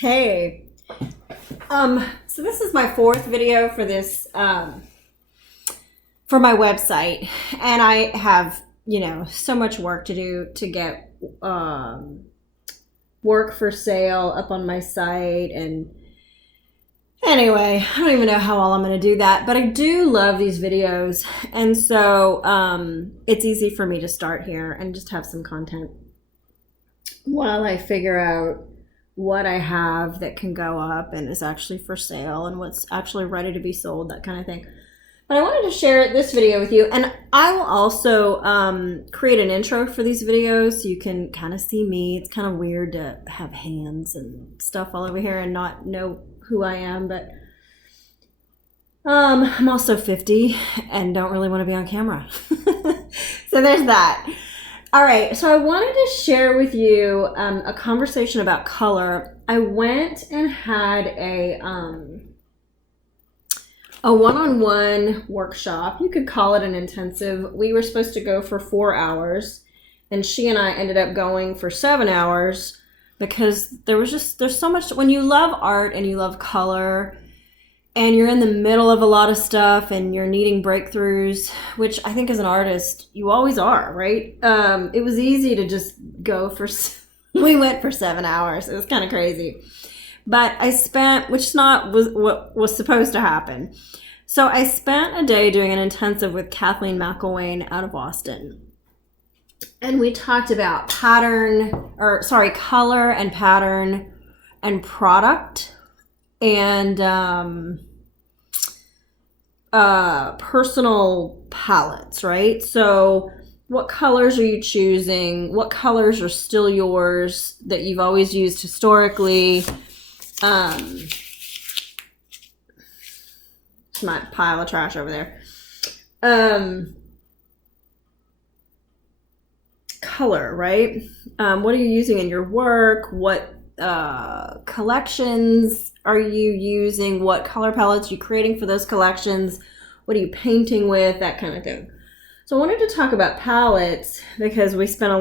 Hey, so this is my fourth video for this, for my website, and I have, so much work to do to get, work for sale up on my site. And anyway, I don't even know how well I'm going to do that, but I do love these videos. And so, it's easy for me to start here and just have some content while I figure out what I have that can go up and is actually for sale and what's actually ready to be sold, that kind of thing. But I wanted to share this video with you, and I will also create an intro for these videos so you can kind of see me. It's kind of weird to have hands and stuff all over here and not know who I am, but I'm also 50 and don't really want to be on camera. So there's that. All right, so I wanted to share with you a conversation about color. I went and had a one-on-one workshop. You could call it an intensive. We were supposed to go for 4 hours, and she and I ended up going for 7 hours because there's so much. When you love art and you love color and you're in the middle of a lot of stuff and you're needing breakthroughs, which I think as an artist, you always are, right? It was easy to just go we went for 7 hours. It was kind of crazy. But I spent, which is not what was supposed to happen. So I spent a day doing an intensive with Kathleen McElwaine out of Austin. And we talked about color and pattern and product and personal palettes, right? So what colors are you choosing? What colors are still yours that you've always used historically? It's my pile of trash over there. Color, right? What are you using in your work? What collections are you using? What color palettes are you creating for those collections? What are you painting with? That kind of thing. So I wanted to talk about palettes because we spent a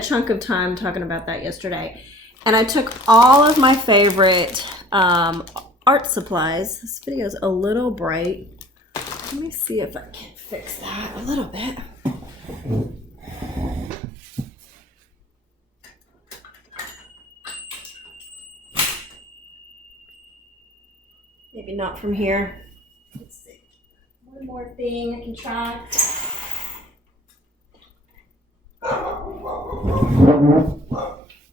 chunk of time talking about that yesterday. And I took all of my favorite art supplies. This video is a little bright. Let me see if I can fix that a little bit. Maybe not from here. Let's see. One more thing I can try.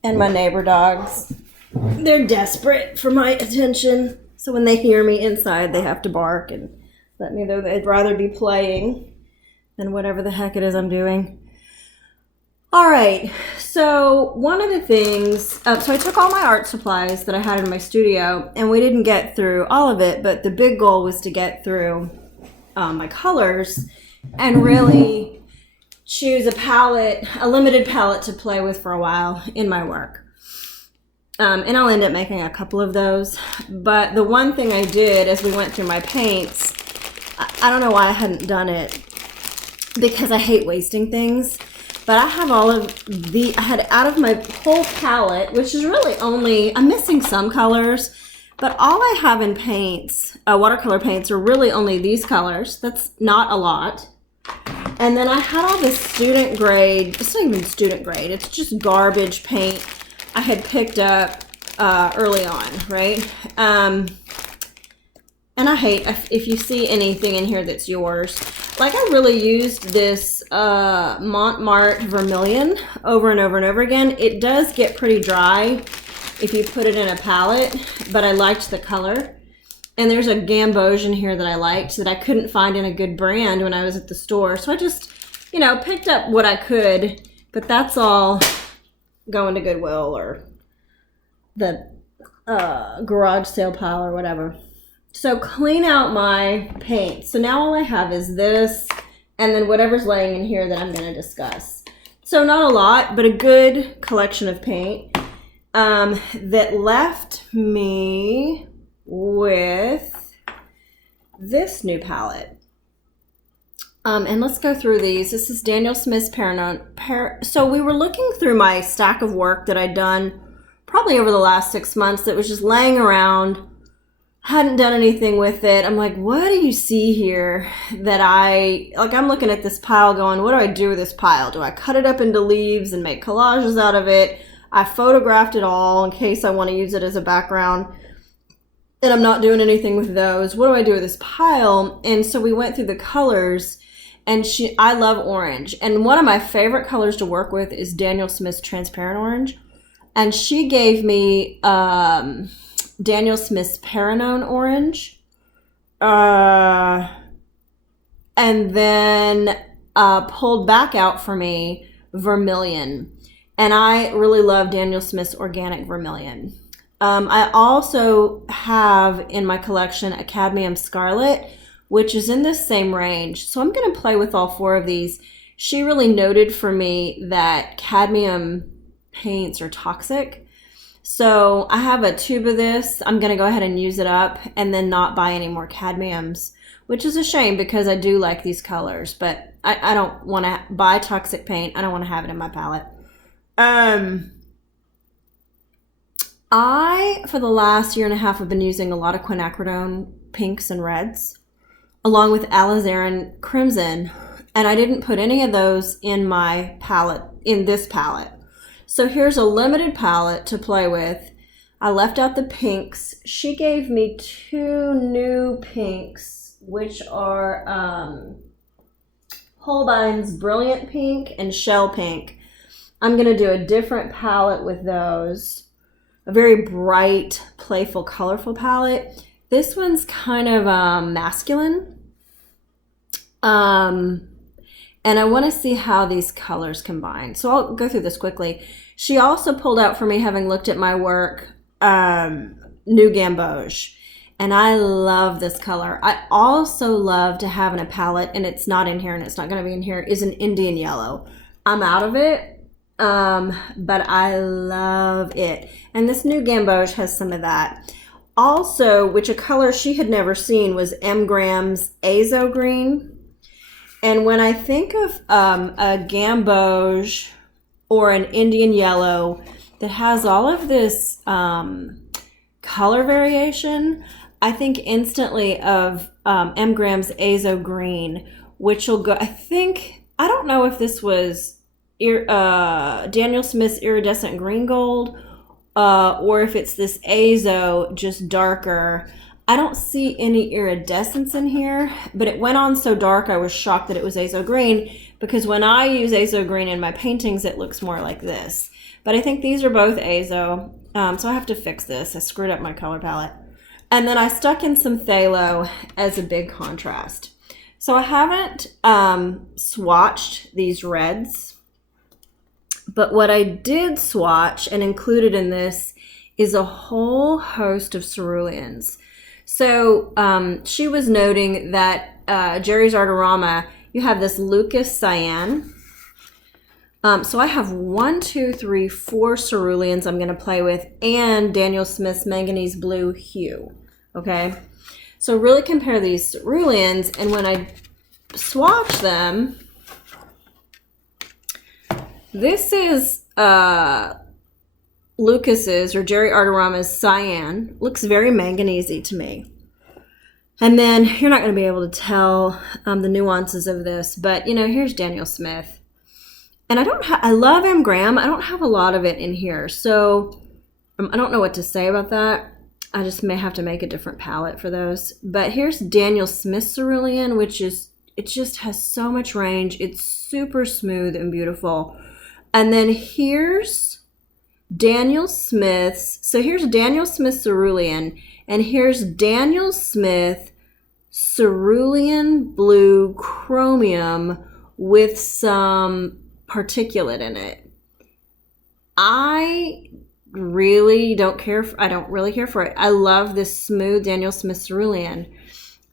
And my neighbor dogs. They're desperate for my attention. So when they hear me inside, they have to bark and let me know they'd rather be playing than whatever the heck it is I'm doing. All right, so one of the things, so I took all my art supplies that I had in my studio, and we didn't get through all of it, but the big goal was to get through my colors and really choose a limited palette to play with for a while in my work. And I'll end up making a couple of those. But the one thing I did as we went through my paints, I don't know why I hadn't done it, because I hate wasting things. But I have I had out of my whole palette, which is really I'm missing some colors, but all I have in paints, watercolor paints, are really only these colors. That's not a lot. And then I had all this student grade, it's not even student grade, it's just garbage paint I had picked up early on, right? And I hate if you see anything in here that's yours. Like I really used this Montmartre Vermilion over and over and over again. It does get pretty dry if you put it in a palette, but I liked the color. And there's a Gamboge in here that I liked that I couldn't find in a good brand when I was at the store. So I just, picked up what I could, but that's all going to Goodwill or the garage sale pile or whatever. So clean out my paint. So now all I have is this and then whatever's laying in here that I'm going to discuss. So not a lot, but a good collection of paint that left me with this new palette. And let's go through these. This is Daniel Smith's So we were looking through my stack of work that I'd done probably over the last 6 months that was just laying around. Hadn't done anything with it. I'm like, what do you see here that I'm looking at this pile going, what do I do with this pile? Do I cut it up into leaves and make collages out of it? I photographed it all in case I want to use it as a background. And I'm not doing anything with those. What do I do with this pile? And so we went through the colors, and I love orange. And one of my favorite colors to work with is Daniel Smith's transparent orange. And she gave me Daniel Smith's Paranone orange, and then pulled back out for me vermilion. And I really love Daniel Smith's organic vermilion. I also have in my collection a cadmium scarlet, which is in this same range. So I'm going to play with all 4 of these. She really noted for me that cadmium paints are toxic. So I have a tube of this. I'm going to go ahead and use it up and then not buy any more cadmiums, which is a shame because I do like these colors, but I don't want to buy toxic paint. I don't want to have it in my palette. For the last year and a half, have been using a lot of quinacridone pinks and reds, along with alizarin crimson, and I didn't put any of those in my palette, in this palette. So here's a limited palette to play with. I left out the pinks. She gave me 2 new pinks, which are Holbein's Brilliant Pink and Shell Pink. I'm going to do a different palette with those. A very bright, playful, colorful palette. This one's kind of masculine. And I want to see how these colors combine. So I'll go through this quickly. She also pulled out for me, having looked at my work, New Gamboge. And I love this color. I also love to have in a palette, and it's not in here and it's not going to be in here, is an Indian yellow. I'm out of it, but I love it. And this New Gamboge has some of that. Also, which a color she had never seen, was M. Graham's Azo Green. And when I think of a Gamboge or an Indian yellow that has all of this color variation, I think instantly of M. Graham's Azo Green, which will go, I don't know if this was Daniel Smith's Iridescent Green Gold, or if it's this Azo, just darker. I don't see any iridescence in here, but it went on so dark I was shocked that it was Azo Green, because when I use Azo Green in my paintings, it looks more like this. But I think these are both Azo, so I have to fix this. I screwed up my color palette. And then I stuck in some phthalo as a big contrast. So I haven't swatched these reds, but what I did swatch and included in this is a whole host of ceruleans. So she was noting that Jerry's Artorama, you have this Lucas Cyan. So I have 1, 2, 3, 4 ceruleans I'm going to play with, and Daniel Smith's Manganese Blue Hue. Okay, so really compare these ceruleans, and when I swatch them, this is Lucas's or Jerry Artorama's Cyan. Looks very manganese-y to me. And then you're not going to be able to tell the nuances of this, but you know, here's Daniel Smith. And I love M. Graham. I don't have a lot of it in here, so I don't know what to say about that. I just may have to make a different palette for those. But here's Daniel Smith's cerulean, which is, it just has so much range. It's super smooth and beautiful. And then here's Daniel Smith's, so here's Daniel Smith's cerulean, and here's Daniel Smith cerulean blue chromium with some particulate in it. I really don't care I don't really care for it. I love this smooth Daniel Smith cerulean.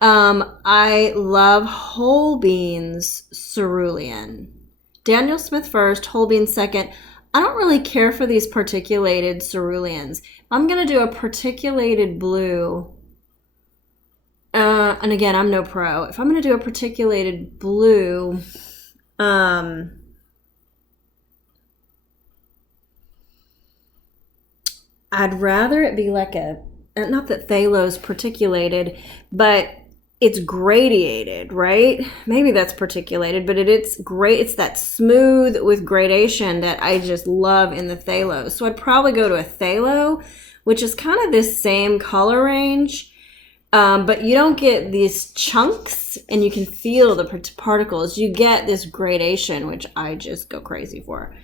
I love Holbein's cerulean. Daniel Smith first, Holbein second. I don't really care for these particulated ceruleans. I'm going to do a particulated blue. And again, I'm no pro. If I'm going to do a particulated blue, I'd rather it be like not that phthalo's particulated, but it's gradiated, right? Maybe that's particulated, but it's great. It's that smooth with gradation that I just love in the phthalo. So I'd probably go to a phthalo, which is kind of this same color range, but you don't get these chunks and you can feel the particles. You get this gradation, which I just go crazy for.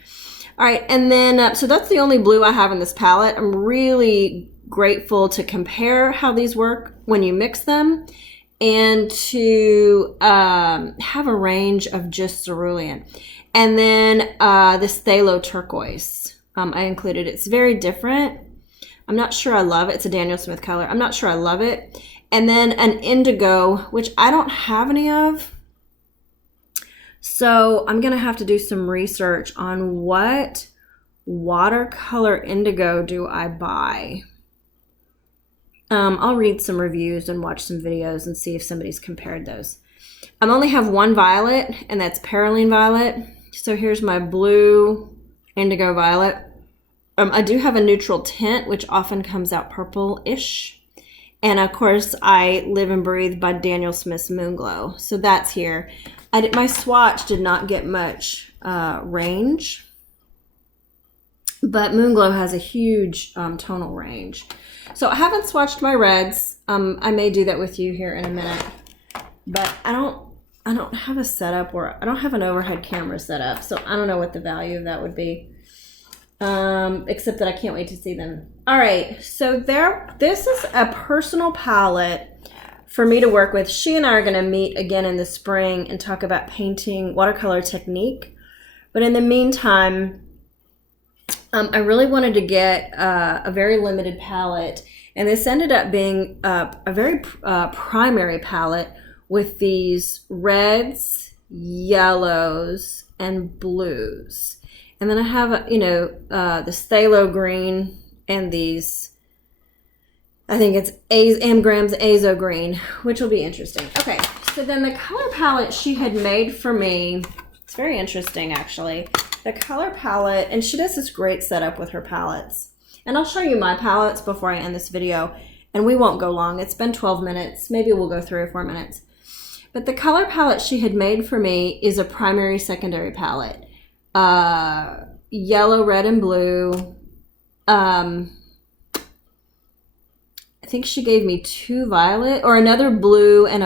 All right, and then, so that's the only blue I have in this palette. I'm really grateful to compare how these work when you mix them, and to have a range of just cerulean. And then this phthalo turquoise, I included. It's very different. I'm not sure I love it. It's a Daniel Smith color. I'm not sure I love it. And then an indigo, which I don't have any of. So I'm going to have to do some research on what watercolor indigo do I buy. I'll read some reviews and watch some videos and see if somebody's compared those. I only have one violet, and that's Perylene Violet. So here's my blue indigo violet. I do have a neutral tint, which often comes out purple-ish. And of course, I Live and Breathe by Daniel Smith's Moonglow. So that's here. My swatch did not get much range, but Moonglow has a huge tonal range. So I haven't swatched my reds. I may do that with you here in a minute, but I don't have a setup where I don't have an overhead camera set up, so I don't know what the value of that would be, except that I can't wait to see them. All right, so this is a personal palette for me to work with. She and I are going to meet again in the spring and talk about painting watercolor technique, but in the meantime, I really wanted to get a very limited palette, and this ended up being a very primary palette with these reds, yellows, and blues. And then I have, this phthalo green and these, I think it's Amgram's Azo green, which will be interesting. Okay, so then the color palette she had made for me, it's very interesting actually. The color palette, and she does this great setup with her palettes. And I'll show you my palettes before I end this video, and we won't go long. It's been 12 minutes. Maybe we'll go 3 or 4 minutes. But the color palette she had made for me is a primary secondary palette. Yellow, red, and blue. I think she gave me 2 violet, or another blue and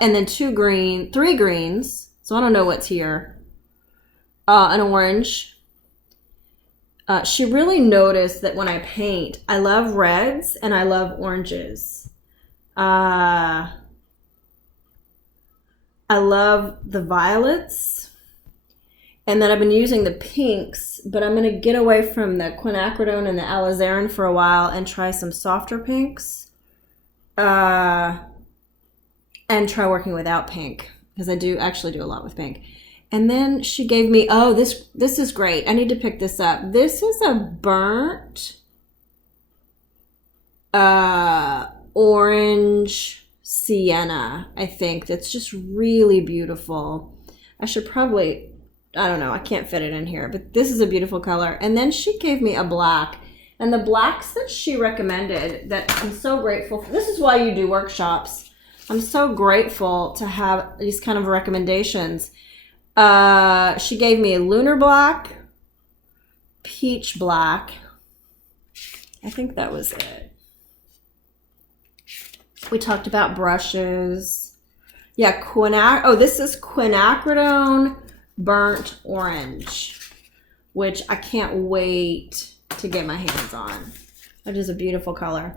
then 3 greens. So I don't know what's here. An orange. She really noticed that when I paint, I love reds and I love oranges. I love the violets. And then I've been using the pinks, but I'm going to get away from the quinacridone and the alizarin for a while and try some softer pinks. And try working without pink, because I do actually do a lot with pink. And then she gave me, oh, this is great. I need to pick this up. This is a burnt orange sienna, I think. That's just really beautiful. I should probably, I don't know, I can't fit it in here, but this is a beautiful color. And then she gave me a black. And the blacks that she recommended, that I'm so grateful for. This is why you do workshops. I'm so grateful to have these kind of recommendations. She gave me a lunar black, peach black. I think that was it. We talked about brushes. Yeah, this is quinacridone burnt orange, which I can't wait to get my hands on. That is a beautiful color.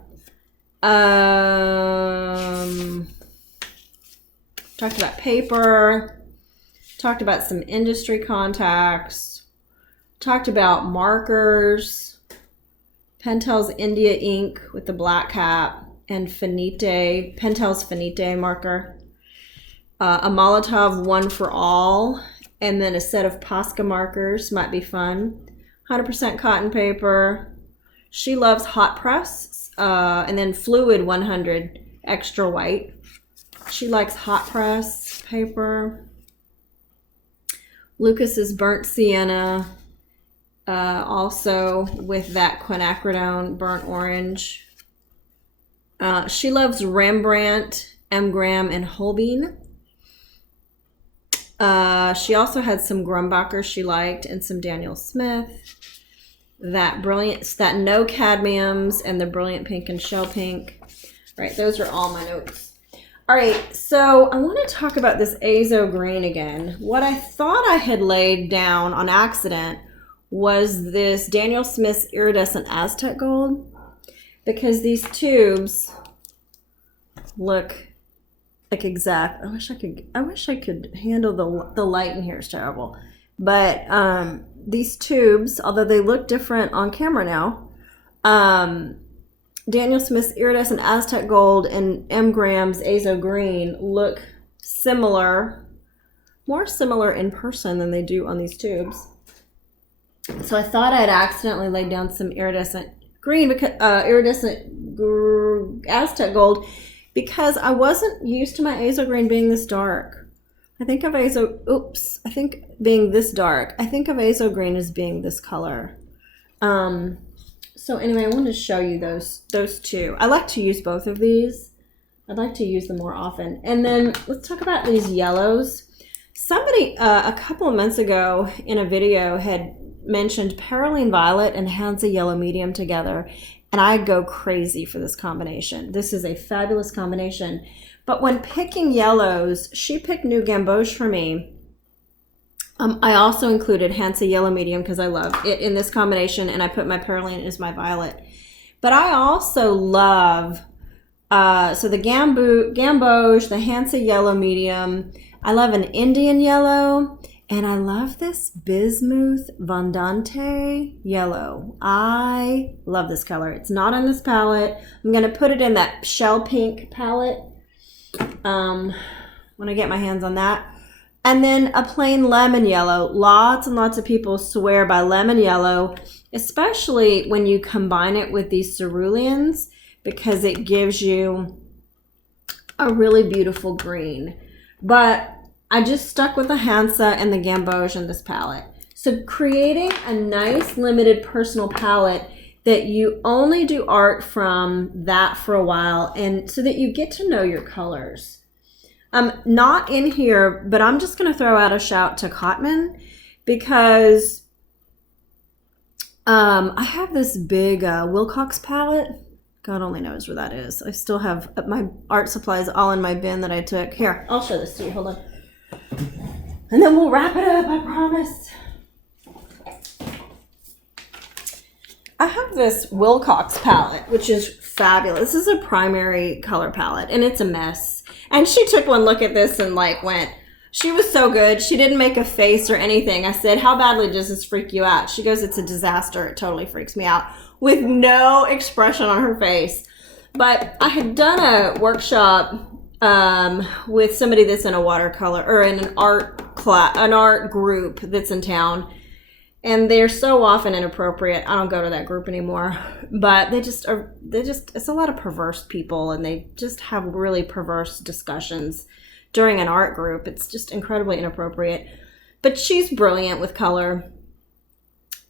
Talked about paper. Talked about some industry contacts. Talked about markers. Pentel's India ink with the black cap, and Pentel's Finite marker. A Molotov One for All, and then a set of Posca markers might be fun. 100% cotton paper. She loves hot press, and then Fluid 100 extra white. She likes hot press paper. Lucas's burnt sienna, also with that quinacridone burnt orange. She loves Rembrandt, M. Graham, and Holbein. She also had some Grumbacher she liked and some Daniel Smith. That no cadmiums and the brilliant pink and shell pink. Right, those are all my notes. All right, so I want to talk about this azo green again. What I thought I had laid down on accident was this Daniel Smith's Iridescent Aztec Gold, because these tubes look like exact. I wish I could handle the light in here is terrible. But these tubes, although they look different on camera now, Daniel Smith's Iridescent Aztec Gold and M. Graham's Azo Green look similar, more similar in person than they do on these tubes. So I thought I'd accidentally laid down some iridescent green, because Aztec Gold, because I wasn't used to my Azo Green being this dark. I think of being this dark. I think of Azo Green as being this color. So anyway, I wanted to show you those two. I like to use both of these. I'd like to use them more often. And then let's talk about these yellows. Somebody a couple of months ago in a video had mentioned Perylene Violet and Hansa Yellow Medium together, and I go crazy for this combination. This is a fabulous combination. But when picking yellows, she picked New Gamboge for me. I also included Hansa Yellow Medium because I love it in this combination, and I put my Perylene as my violet. But I also love, so the Gamboge, the Hansa Yellow Medium. I love an Indian Yellow, and I love this Bismuth Vandante Yellow. I love this color. It's not on this palette. I'm going to put it in that shell pink palette when I get my hands on that. And then a plain lemon yellow. Lots and lots of people swear by lemon yellow, especially when you combine it with these ceruleans, because it gives you a really beautiful green. But I just stuck with the Hansa and the Gamboge in this palette. So creating a nice limited personal palette that you only do art from that for a while, and so that you get to know your colors. Not in here, but I'm just going to throw out a shout to Cotman, because I have this big Wilcox palette. God only knows where that is. I still have my art supplies all in my bin that I took. Here, I'll show this to you. Hold on. And then we'll wrap it up, I promise. I have this Wilcox palette, which is fabulous. This is a primary color palette, and it's a mess. And she took one look at this and went, she was so good. She didn't make a face or anything. I said, how badly does this freak you out? She goes, it's a disaster. It totally freaks me out, with no expression on her face. But I had done a workshop with somebody that's in a watercolor, or in an art group that's in town. And they're so often inappropriate. I don't go to that group anymore. But it's a lot of perverse people, and they just have really perverse discussions during an art group. It's just incredibly inappropriate. But she's brilliant with color.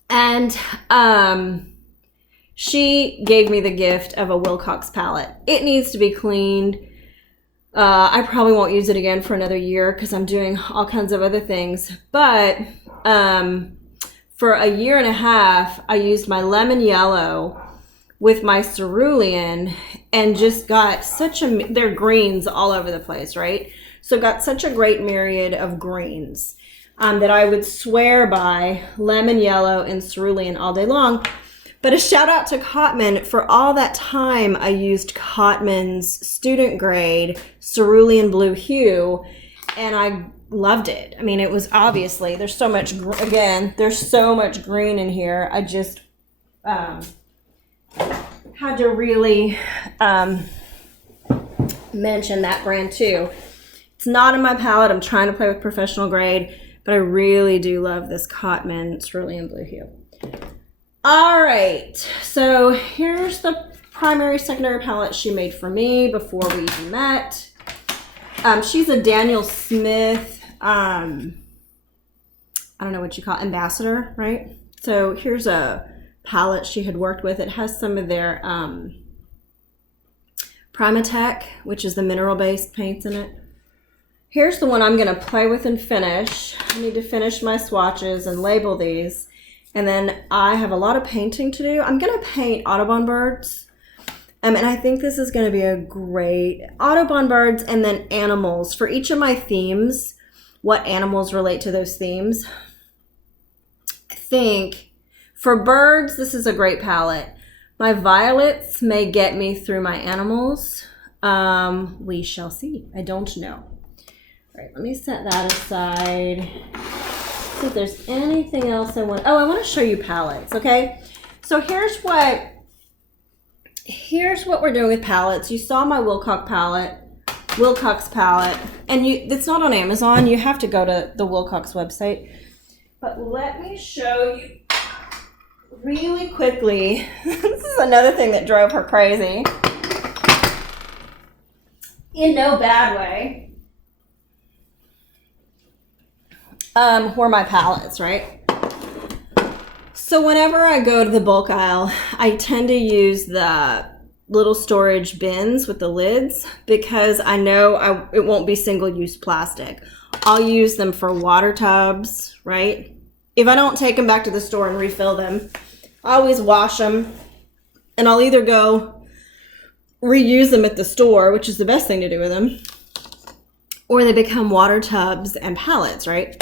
And she gave me the gift of a Wilcox palette. It needs to be cleaned. I probably won't use it again for another year because I'm doing all kinds of other things. But for a year and a half, I used my lemon yellow with my cerulean, and just got they're greens all over the place, right? So got such a great myriad of greens that I would swear by lemon yellow and cerulean all day long. But a shout out to Cotman. For all that time, I used Cotman's student grade cerulean blue hue, and I loved it. I mean, it was obviously, there's so much green in here. I just had to really mention that brand too. It's not in my palette. I'm trying to play with professional grade, but I really do love this Cotman cerulean blue hue. All right, so here's the primary secondary palette she made for me before we even met. She's a Daniel Smith, I don't know what you call it, ambassador, right? So here's a palette she had worked with. It has some of their Primatech, which is the mineral-based paints in it. Here's the one I'm going to play with and finish. I need to finish my swatches and label these. And then I have a lot of painting to do. I'm going to paint Audubon birds. And I think this is going to be a great Audubon birds and then animals. For each of my themes, what animals relate to those themes. I think for birds, this is a great palette. My violets may get me through my animals. We shall see. I don't know. All right, let me set that aside. See if there's anything else I want. Oh, I want to show you palettes, okay? So here's what we're doing with palettes. You saw my Wilcox palette, and it's not on Amazon. You have to go to the Wilcox website. But let me show you really quickly. This is another thing that drove her crazy. In no bad way. Were my palettes, right? So whenever I go to the bulk aisle, I tend to use the little storage bins with the lids because I know it won't be single-use plastic. I'll use them for water tubs, right? If I don't take them back to the store and refill them, I always wash them, and I'll either go reuse them at the store, which is the best thing to do with them, or they become water tubs and pallets, right?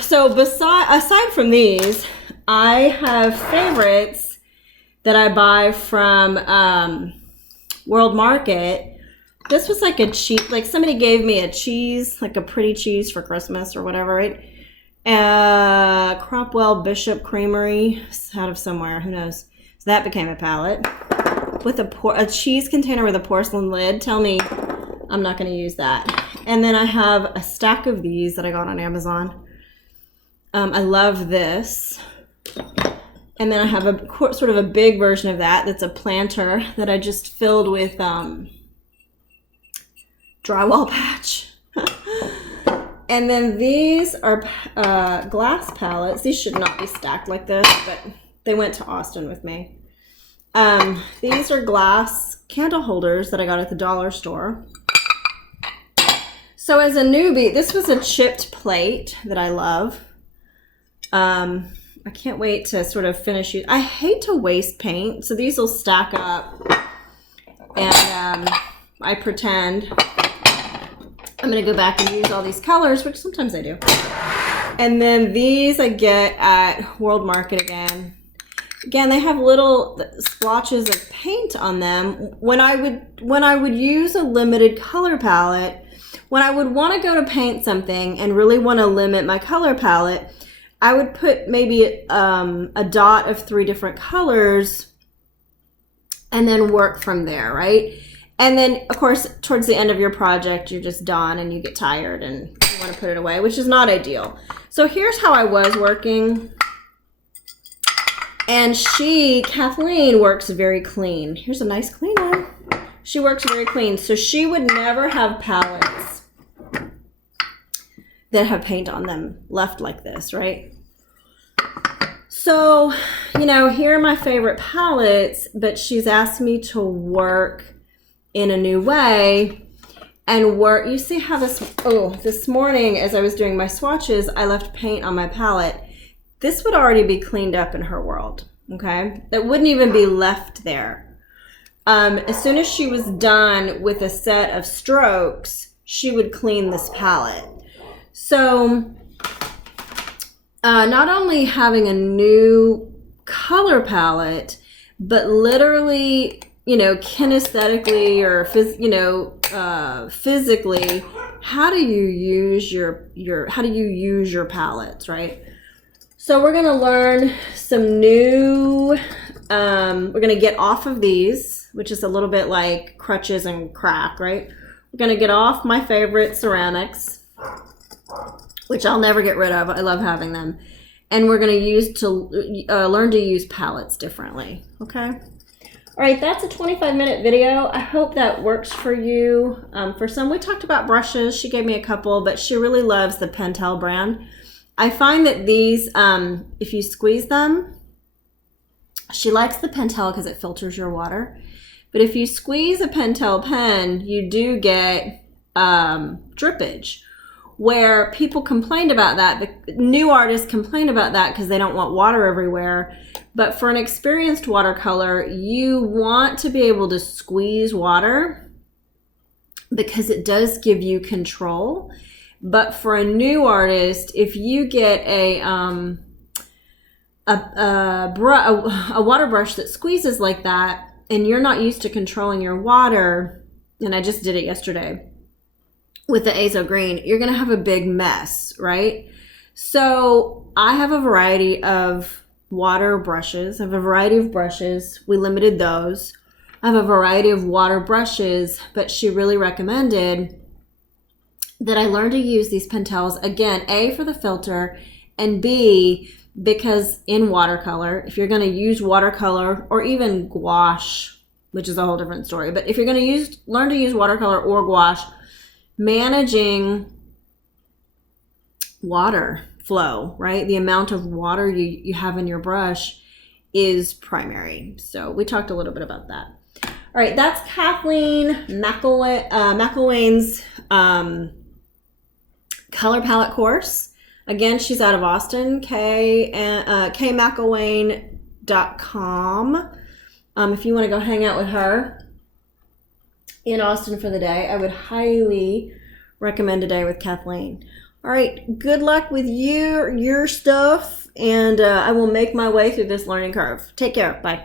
So aside from these, I have favorites that I buy from World Market. This was like a cheap, like somebody gave me a cheese, like a pretty cheese for Christmas or whatever, right? Cropwell Bishop Creamery, it's out of somewhere, who knows? So that became a palette with a cheese container with a porcelain lid. Tell me I'm not going to use that. And then I have a stack of these that I got on Amazon. I love this. And then I have a sort of a big version of that's a planter that I just filled with drywall patch. And then these are glass palettes. These should not be stacked like this, but they went to Austin with me. These are glass candle holders that I got at the dollar store. So as a newbie, this was a chipped plate that I love. I can't wait to sort of finish it. I hate to waste paint, so these will stack up. And I pretend I'm going to go back and use all these colors, which sometimes I do. And then these I get at World Market again. Again, they have little splotches of paint on them. When I would use a limited color palette, when I would want to go to paint something and really want to limit my color palette, I would put maybe a dot of 3 different colors and then work from there, right? And then, of course, towards the end of your project, you're just done and you get tired and you want to put it away, which is not ideal. So here's how I was working. And Kathleen, works very clean. Here's a nice clean one. She works very clean. So she would never have palettes that have paint on them left like this, right? So, here are my favorite palettes, but she's asked me to work in a new way and work. You see how this morning as I was doing my swatches, I left paint on my palette. This would already be cleaned up in her world, okay? That wouldn't even be left there. As soon as she was done with a set of strokes, she would clean this palette. So not only having a new color palette, but literally, kinesthetically or physically, how do you use your palettes, right? So we're going to learn some new, we're going to get off of these, which is a little bit like crutches and crack, right? We're going to get off my favorite ceramics, which I'll never get rid of. I love having them. And we're going to learn to use palettes differently, okay? All right, that's a 25-minute video. I hope that works for you. For some, we talked about brushes. She gave me a couple, but she really loves the Pentel brand. I find that these, if you squeeze them, she likes the Pentel because it filters your water. But if you squeeze a Pentel pen, you do get drippage, where people complained about that. The new artists complain about that because they don't want water everywhere. But for an experienced watercolor, you want to be able to squeeze water because it does give you control. But for a new artist, if you get a water brush that squeezes like that, and you're not used to controlling your water, and I just did it yesterday with the Azo Green, you're gonna have a big mess, right? So I have a variety of water brushes. I have a variety of brushes. We limited those. I have a variety of water brushes, but she really recommended that I learn to use these Pentels, again, A, for the filter, and B, because in watercolor, if you're going to use watercolor or even gouache, which is a whole different story, but if you're going to learn to use watercolor or gouache, managing water flow, right? The amount of water you have in your brush is primary. So we talked a little bit about that. All right, that's Kathleen McElwaine's color palette course. Again, she's out of Austin, kmcElwaine.com. If you want to go hang out with her in Austin for the day, I would highly recommend a day with Kathleen. All right, good luck with your stuff, and I will make my way through this learning curve. Take care. Bye.